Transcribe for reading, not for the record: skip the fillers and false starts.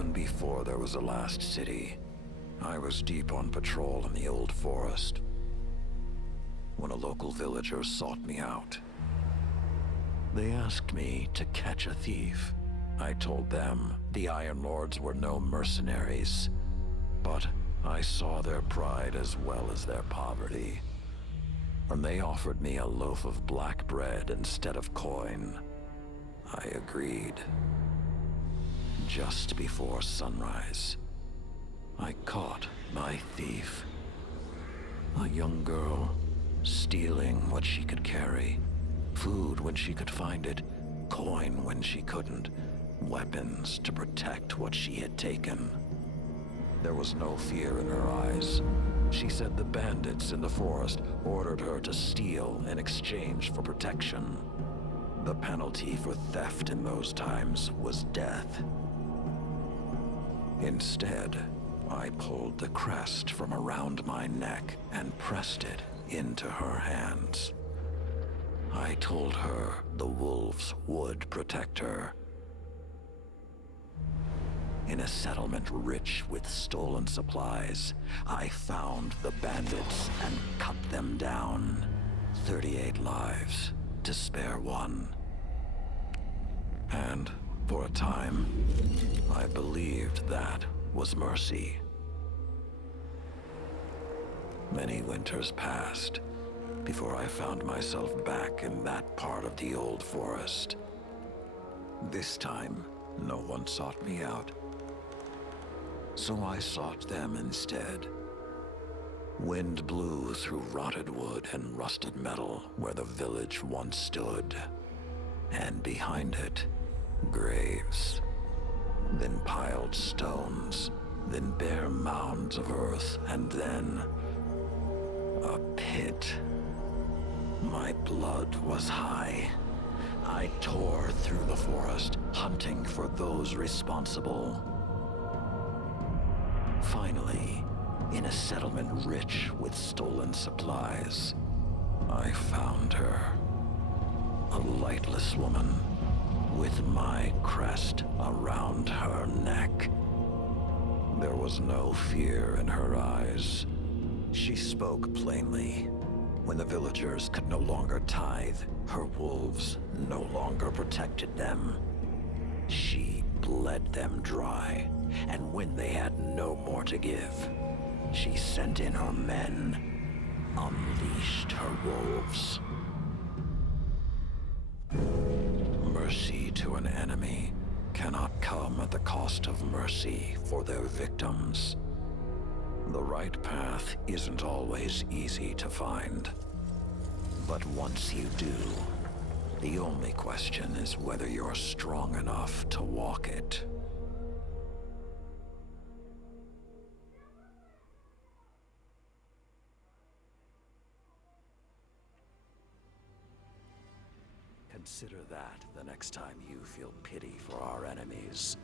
Even before there was a last city, I was deep on patrol in the old forest when a local villager sought me out. They asked me to catch a thief. I told them the Iron Lords were no mercenaries, but I saw their pride as well as their poverty. When they offered me a loaf of black bread instead of coin, I agreed. Just before sunrise, I caught my thief. A young girl, stealing what she could carry. Food when she could find it, coin when she couldn't, weapons to protect what she had taken. There was no fear in her eyes. She said the bandits in the forest ordered her to steal in exchange for protection. The penalty for theft in those times was death. Instead, I pulled the crest from around my neck and pressed it into her hands. I told her the wolves would protect her. In a settlement rich with stolen supplies, I found the bandits and cut them down. 38 lives to spare one. And for a time, I believed that was mercy. Many winters passed before I found myself back in that part of the old forest. This time, no one sought me out, so I sought them instead. Wind blew through rotted wood and rusted metal where the village once stood, and behind it, graves, then piled stones, then bare mounds of earth, and then a pit. My blood was high. I tore through the forest, hunting for those responsible. Finally, in a settlement rich with stolen supplies, I found her. A lightless woman with my crest around her neck. There was no fear in her eyes. She spoke plainly. When the villagers could no longer tithe, her wolves no longer protected them. She bled them dry, and when they had no more to give, she sent in her men, unleashed her wolves. Mercy to an enemy cannot come at the cost of mercy for their victims. The right path isn't always easy to find. But once you do, the only question is whether you're strong enough to walk it. Consider that the next time you feel pity for our enemies.